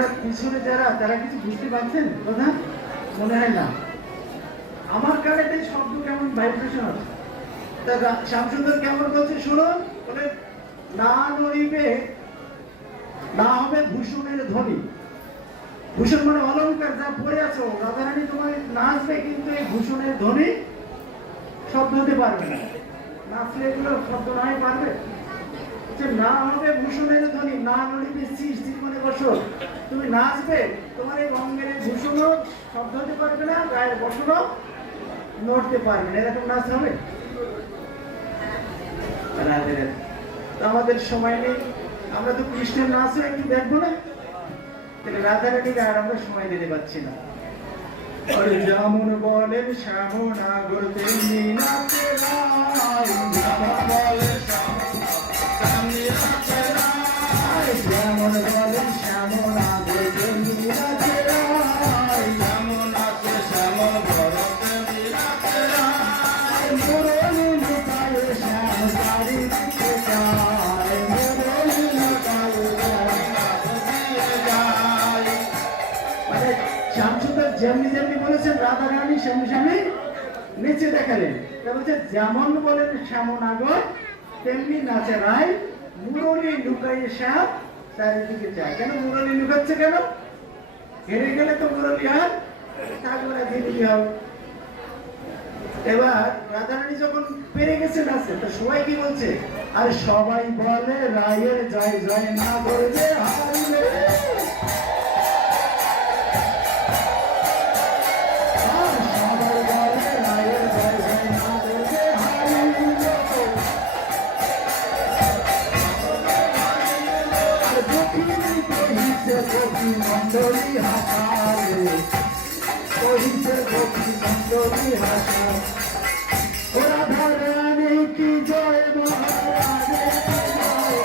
আপনারা পিছনে যারা তারা কিছু বুঝতে পারছেন কথা মনে হয় না। আমার কানে শব্দ কেমন ভাইব্রেশন আছে। তা শ্যামসুন্দর কেমন বলছে শুনো, বলে না নড়িবে না হবে ভূষণের ধ্বনি। ভূষণ মানে অলঙ্কার যা পড়ে আছো, রাধারানী তোমার নাচবে কিন্তু এই ভূষণের ধ্বনি শব্দ হতে পারবে না। নাচলে এগুলো শব্দ নাই পারবে। না হবে ভূষণের ধ্বনি, না নড়িবে স্থির মানে বসো। তুমি নাচবে, তোমার এই অঙ্গের ভূষণও শব্দ হতে পারবে না, গায়ের বসনও নড়তে পারবে না। এরকম নাচ হবে? আমাদের সময় নেই, আমরা তো কৃষ্ণের নাচও একটু দেখবো না, তাহলে রাধারানীকে আর আমরা সময় দিতে পারছি না। যেমন বলেন শ্যামন আগর তেমনি নাচে রায়, যেমন বলেন শ্যামন আগর তেমনি নাচে রায়, যেমন নাচে শ্যামন বড় তেমনি নাচে রায়, মুরলী লুকায় শ্যাম চারিদিকে যায়, মুরলী লুকায় শ্যামসুন্দর যেমনি যেমনি বলেছেন রাধারানী সেমনি সেমনি নিচে দেখালেন। তা বলছে যেমন বলেন শ্যামন আগর তেমনি নাচে রায়, মুরলী লুকাইয়ে শ্যাম চারিদিকে যায়। কেন মুরলী লুকাচ্ছে? কেন? হেরে গেলে তো মুরলী আর থাকবে না, দিদি হবে। এবার রাধারানী যখন পেরে গেছে নাচে, তো সবাই কি বলছে? আর সবাই বলে রায়ের জয় জয় না বলবে হারবে। মন্ডলী হাসারে কহিছে গোপী মন্ডলী হাসা, রাধারানী কি জয়, মহারানী কি জয়,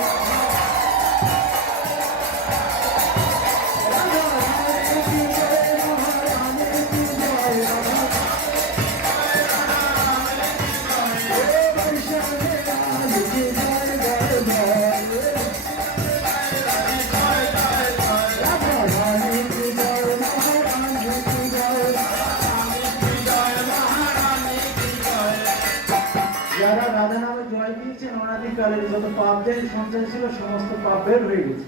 রাধারানী কি জয়, মহারানী কি জয়, বৈশাখে রানী কি জয় জয় জয়। যারা রাধা নামে জয় দিয়েছেন অনাদিকালের যত পাপ দেন সঞ্চয় ছিল সমস্ত পাপ বের হয়ে গেছে।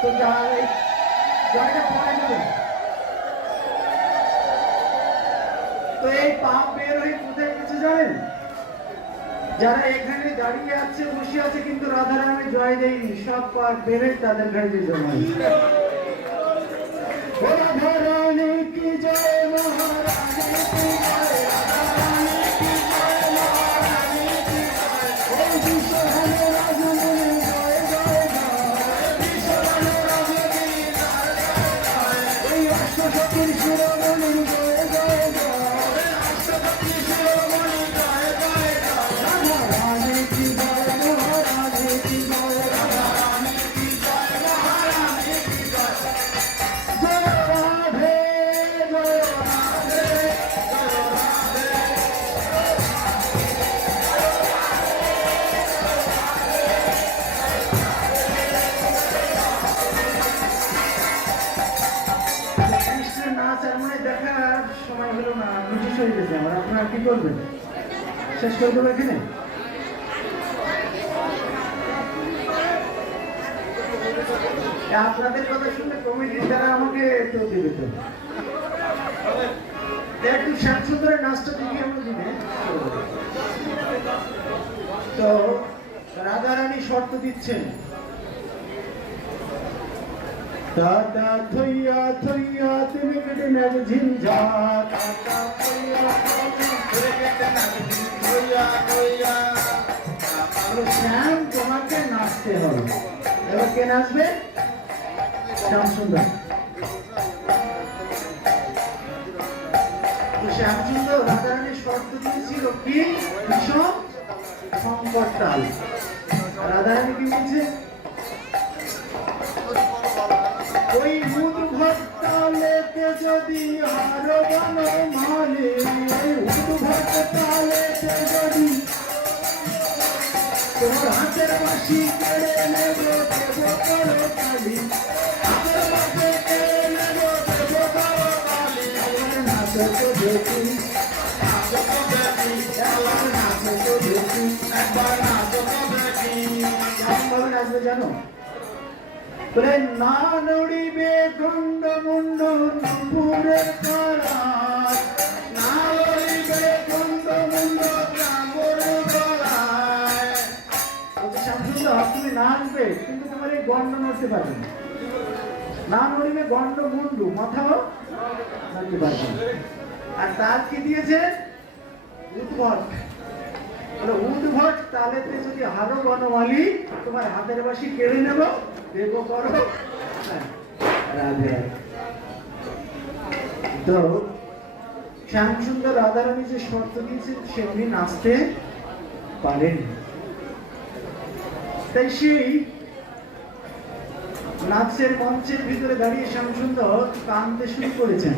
তো জয়টা পড়ে নেবেন। তো এই পাপ বের হয়ে কোথায় গেছে জানেন? যারা এখানে দাঁড়িয়ে আছে বসে আছে কিন্তু রাধা নামে জয় দেয়নি, সব পাপ বের হয়ে তাদের ঘরে জমা। রাধারানী কি জয়, মহারানী কি জয়, সময় হলো না, ব্রিটিশ হয়ে গেছে আমার। আপনারা কি করবেন? শেষ করে দেবো এখানে? আপনাদের কথা শুনে কমিটির দ্বারা আমাকে তো দেবে, তো একটু শ্যামসুন্দরের নাচটা দেখি আমরা দিনে। তো রাধারানী শর্ত দিচ্ছেন, দাদা থইয়া থইয়া তুমি কেটে নেব ঝিঞ্ঝা, দাদা থইয়া থইয়া শ্যাম তোমাকে নাচতে হবে। এবার কে নাচবে? শ্যামসুন্দর। শ্যামসুন্দর রাধারানীর শর্ত দিয়েছিল কি? বিষম শঙ্কর তাল। রাধারানী কি বলছে? ওই উদ্ভট তালেতে যদি আরো গানো মানে, ওই উদ্ভট তালেতে যদি তোমার হাতের বাঁশি কেড়ে নেব, দেব করো তালি। কেন? বলে না নড়িবে গন্ড মুন্ড নপুরের করার, না নড়িবে গন্ড মুন্ড কামর গলায়। বলছে শ্যামসুন্দর তুমি নাচবে কিন্তু তোমার এই গন্ড নড়তে পারবে না। না নড়িবে গন্ড মুন্ডু, মাথাও নড়তে পারবে না। আর তার কি দিয়েছে? উদ্ভট। উদ্ভট তালেতে যদি হারো বনমালী, তোমার হাতের বাসি কেড়ে নেব, দেব করো রাধে। তো শ্যামসুন্দর রাধারানী যে শর্ত দিয়েছে সে উনি নাচতে পারেন। তাই সেই নাচের মঞ্চের ভিতরে দাঁড়িয়ে শ্যামসুন্দর কাঁদতে শুরু করেছেন।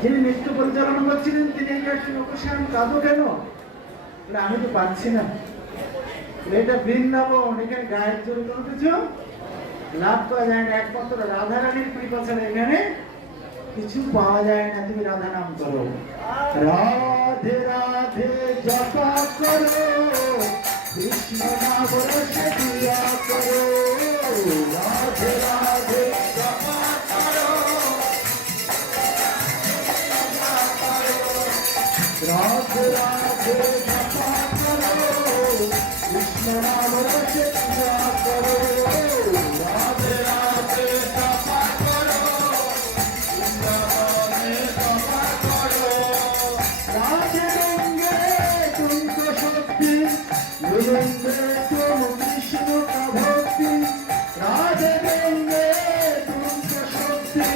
যিনি নৃত্য পরিচালনা করছিলেন তিনি শ্যাম কাঁদো কেন? আমি তো পাচ্ছি না, এটা বৃন্দাবন, এখানে গায়ের জোরে কোনো কিছু লাভ পাওয়া যায় না, একমাত্র রাধারানীর কৃপা ছাড়া এখানে কিছু পাওয়া যায় না। তুমি রাধা নাম করো, রাধে রাধে জপা করো, কৃষ্ণ নাম রসে দিয়া করো, রাধে রাধে জপা করো, রাধে রাধে জপা করো, কৃষ্ণ নাম রসে দিয়া করো, রাধে রাধে জপা করো, বৃন্দাবনে জপা করো, রাধে গঙ্গে তুমক শক্তি, গোবিন্দে তুম কৃষ্ণ কা ভক্তি, রাধে গঙ্গে তুমক শক্তি,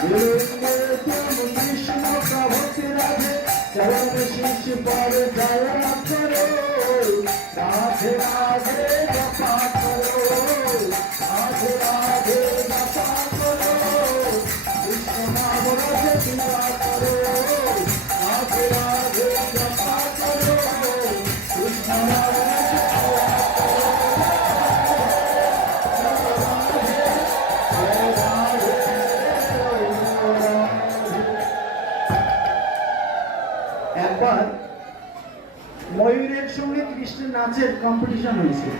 গোবিন্দে তুম কৃষ্ণ কা ভক্তি, রাধে চরণ শীর্ষ पर दया करो, राधे राधे जपा करो, राधे राधे जपा करो, कृष्ण नाम रस दिया करो, राधे राधे जपा करो, कृष्ण नाम रस दिया करो, राधे राधे একবার ময়ূরের সঙ্গে কৃষ্ণের নাচের কম্পিটিশন হয়েছে।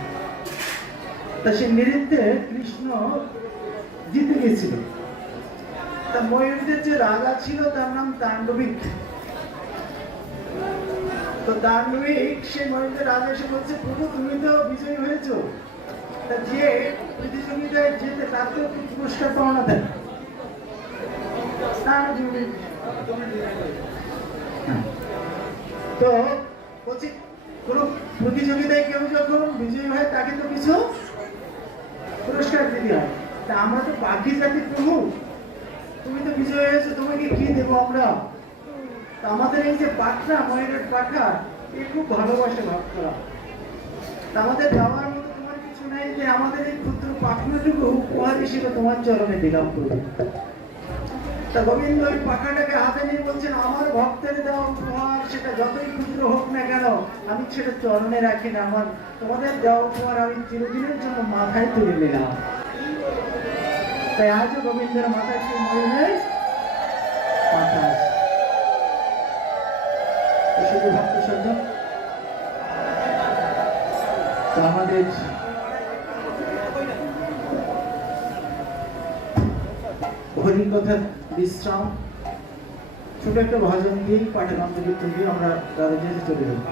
তা সে নৃত্যে কৃষ্ণ জিতে গেছিল। তা ময়ূরদের যে রাজা ছিল তার নাম তাণ্ডবিক। তো তাণ্ডবিক সে ময়ূরদের রাজা এসে বলছে, প্রভু তুমি তো বিজয়ী হয়েছো, তা যে প্রতিযোগিতায় যেতে তার তো পুরস্কার পাওনা দেয়। তো বলছি কোন প্রতিযোগিতায় কেউ যখন বিজয়ী হয় তাকে তো কিছু পুরস্কার দিতে হয়। তা আমরা তো পাখি জাতির প্রভু, তুমি তো বিজয়ী হয়েছো, তোমাকে কি দেবো আমরা? তা আমাদের এই যে পাখা, ময়ূরের পাখা, এ খুব ভালোবাসে ভাগ করা। তা আমাদের দেওয়ার মতো তোমার কিছু নেই যে আমাদের এই ক্ষুদ্র পাখনাটুকু উপহার হিসেবে তোমার চরণে দিলাম প্রভু। তা গোবিন্দ ওই পাখাটাকে হাতে নিয়ে বলছেন, আমার ভক্তের দেওয়া উপহার সেটা যতই ক্ষুদ্র হোক না কেন আমি সেটা চরণে রাখি না, আমার তোমাদের দেওয়া উপহার আমি চিরদিনের জন্য মাথায় তুলে নিলাম। তাই আজও গোবিন্দের মাথায় সেই ময়ূরের পাখা আছে। শুধু ভক্ত সজ্জন, তো আমাদের হরি কথা বিশ্রাম ছোট একটা ভজন দিয়ে পাঠে অন্তর্ভুক্ত দিয়ে আমরা দাদা চলে যাবো।